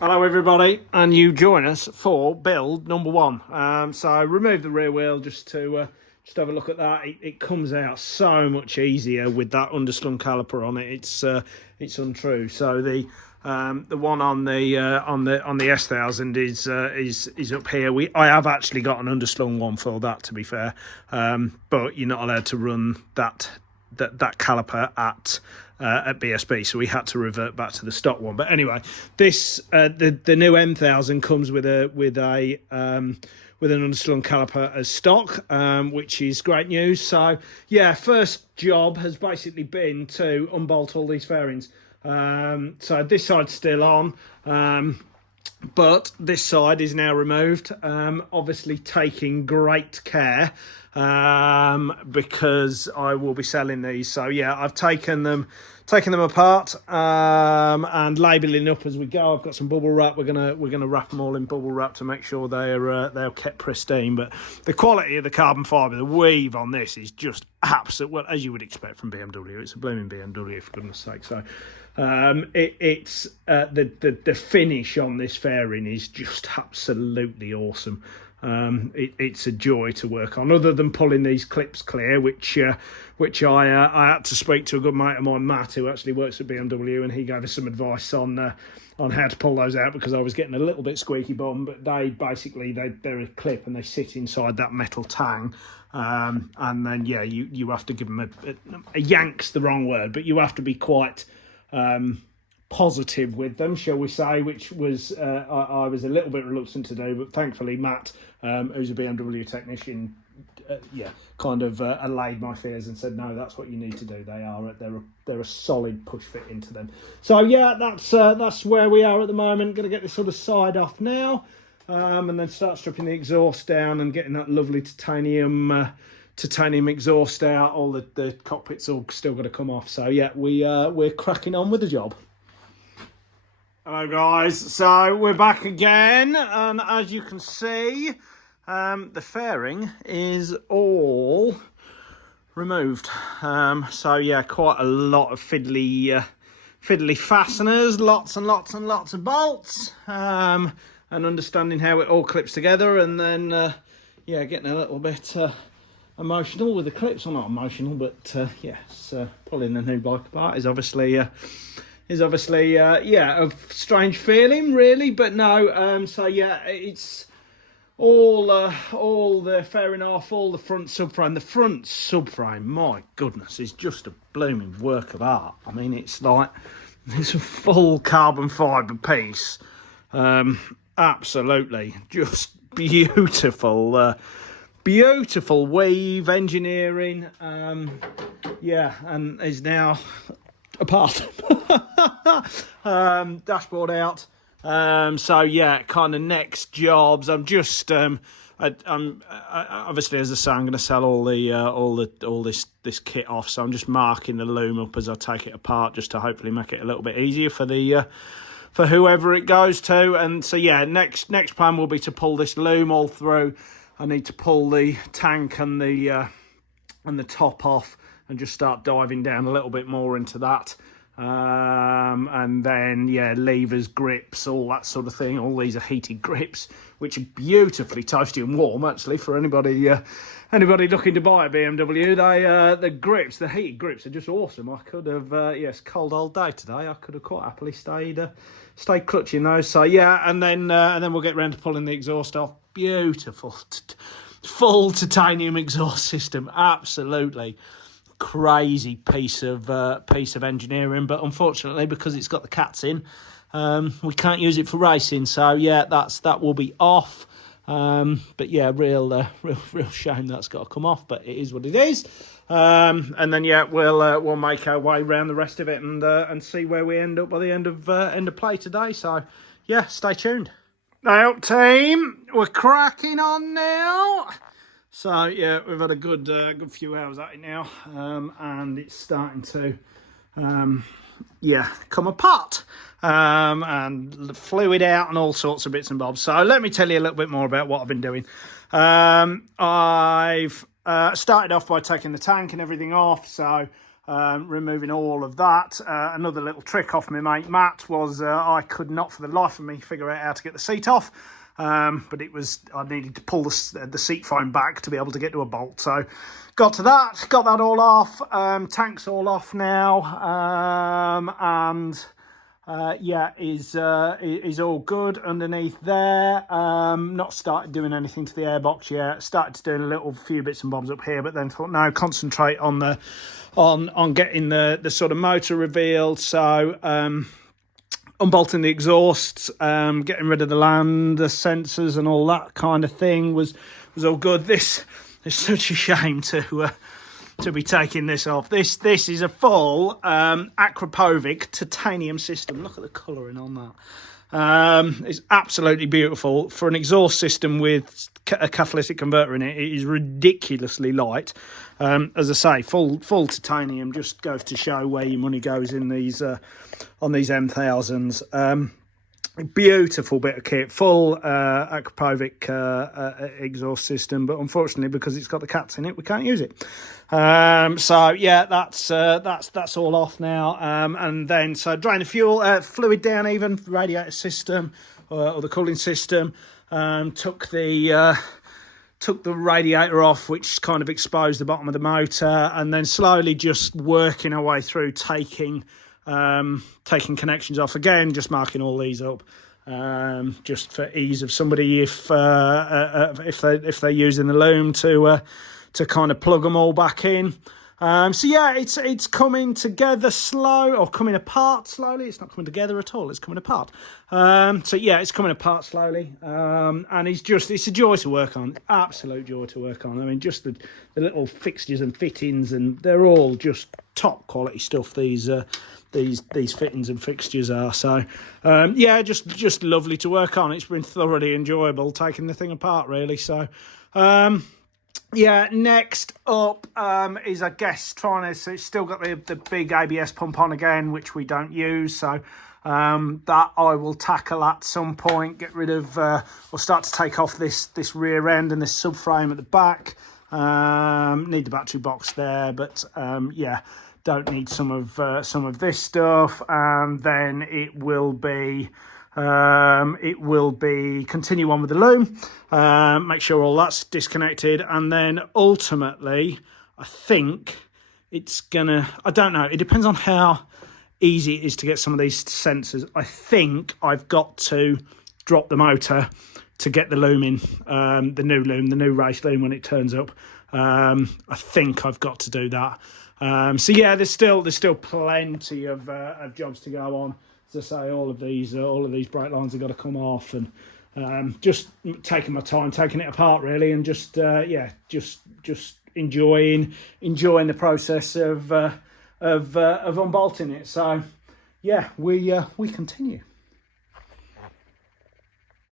Hello everybody, and you join us for build number one. So remove the rear wheel just to have a look at that. It comes out so much easier with that underslung caliper on it. It's untrue. So the one on the S1000 is up here. I have actually got an underslung one for that, to be fair, but you're not allowed to run that caliper at BSB, so we had to revert back to the stock one. But anyway, this the new M1000 comes with an underslung caliper as stock, which is great news. So yeah, first job has basically been to unbolt all these fairings. So this side's still on, but this side is now removed, obviously taking great care, because I will be selling these. So yeah, I've taken them apart, and labelling up as we go. I've got some bubble wrap. We're gonna wrap them all in bubble wrap to make sure they're kept pristine. But the quality of the carbon fibre, the weave on this is just absolute, well, as you would expect from BMW. It's a blooming BMW, for goodness sake. So it's the finish on this fairing is just absolutely awesome. It's a joy to work on, other than pulling these clips clear, which I had to speak to a good mate of mine, Matt, who actually works at BMW, and he gave us some advice on how to pull those out, because I was getting a little bit squeaky bum. But they're a clip and they sit inside that metal tang, and then yeah, you have to give them a yank's the wrong word, but you have to be quite positive with them, shall we say, which was I was a little bit reluctant to do, but thankfully Matt, who's a BMW technician, kind of allayed my fears and said, no, that's what you need to do. They're a solid push fit into them. So yeah, that's where we are at the moment. Going to get this other side off now, and then start stripping the exhaust down and getting that lovely titanium exhaust out. All the cockpit's all still got to come off. So yeah, we're cracking on with the job. Hello guys, so we're back again, and as you can see, the fairing is all removed. So yeah, quite a lot of fiddly fasteners, lots and lots and lots of bolts, and understanding how it all clips together, and then getting a little bit emotional with the clips. Well, not emotional, but pulling the new bike apart is obviously a strange feeling, really. But no, so yeah, it's all the fairing off, all the front subframe. The front subframe, my goodness, is just a blooming work of art. I mean, it's a full carbon fibre piece. Absolutely, just beautiful. Beautiful weave engineering, and is now apart. Dashboard out. So yeah, kind of next jobs. I'm just I'm obviously, as I say, I'm going to sell all this kit off. So I'm just marking the loom up as I take it apart, just to hopefully make it a little bit easier for whoever it goes to. And so yeah, next plan will be to pull this loom all through. I need to pull the tank and the top off, and just start diving down a little bit more into that. And then, yeah, levers, grips, all that sort of thing. All these are heated grips, which are beautifully toasty and warm, actually, for anybody looking to buy a BMW. The heated grips are just awesome. I could have, it's a cold old day today. I could have quite happily stayed clutching those. So yeah, and then we'll get round to pulling the exhaust off. Beautiful, full titanium exhaust system. Absolutely crazy piece of engineering, but unfortunately, because it's got the cats in, we can't use it for racing. So yeah, that will be off. But yeah, real shame that's got to come off, but it is what it is. And then yeah, we'll make our way around the rest of it and see where we end up by the end of play today. So yeah, stay tuned. Now team, we're cracking on now. So yeah, we've had a good few hours at it now, and it's starting to come apart, and fluid out and all sorts of bits and bobs. So let me tell you a little bit more about what I've been doing. I've started off by taking the tank and everything off. So removing all of that. Another little trick off my mate Matt was I could not for the life of me figure out how to get the seat off. But I needed to pull the seat foam back to be able to get to a bolt. So got to that, got that all off. Tank's all off now, yeah, is all good underneath there. Not started doing anything to the airbox yet. Started to do a few bits and bobs up here, but then thought no, concentrate on getting the sort of motor revealed. So unbolting the exhausts, getting rid of the the sensors and all that kind of thing was all good. This is such a shame to be taking this off. This is a full Akrapovic titanium system. Look at the colouring on that. It's absolutely beautiful. For an exhaust system with a catalytic converter in it, it is ridiculously light. As I say, full titanium just goes to show where your money goes in these on these M1000s. Beautiful bit of kit, full Akrapovic exhaust system, but unfortunately because it's got the cats in it, we can't use it. So yeah, that's all off now. And then so drain the fuel fluid down, even radiator system or the cooling system. Took the radiator off, which kind of exposed the bottom of the motor, and then slowly just working our way through taking connections off again, just marking all these up, just for ease of somebody if they're using the loom to kind of plug them all back in. So yeah, it's coming together coming apart slowly. It's not coming together at all, it's coming apart. So yeah, it's coming apart slowly, and it's a joy to work on, absolute joy to work on. I mean, just the little fixtures and fittings, and they're all just top quality stuff, these fittings and fixtures are. So yeah, just lovely to work on. It's been thoroughly enjoyable taking the thing apart, really. So yeah, next up is, I guess, so it's still got the big ABS pump on again, which we don't use. So that I will tackle at some point, get rid of, or start to take off this rear end and this subframe at the back. Need the battery box there, but yeah, don't need some of this stuff. And then it will be continue on with the loom, make sure all that's disconnected, and then ultimately I think it's gonna, I don't know, it depends on how easy it is to get some of these sensors. I think I've got to drop the motor to get the loom in, the new race loom when it turns up. I think I've got to do that. So yeah, there's still plenty of jobs to go on. As I say, all of these brake lines have got to come off, and just taking my time, taking it apart really, and just enjoying the process of unbolting it. So yeah, we continue.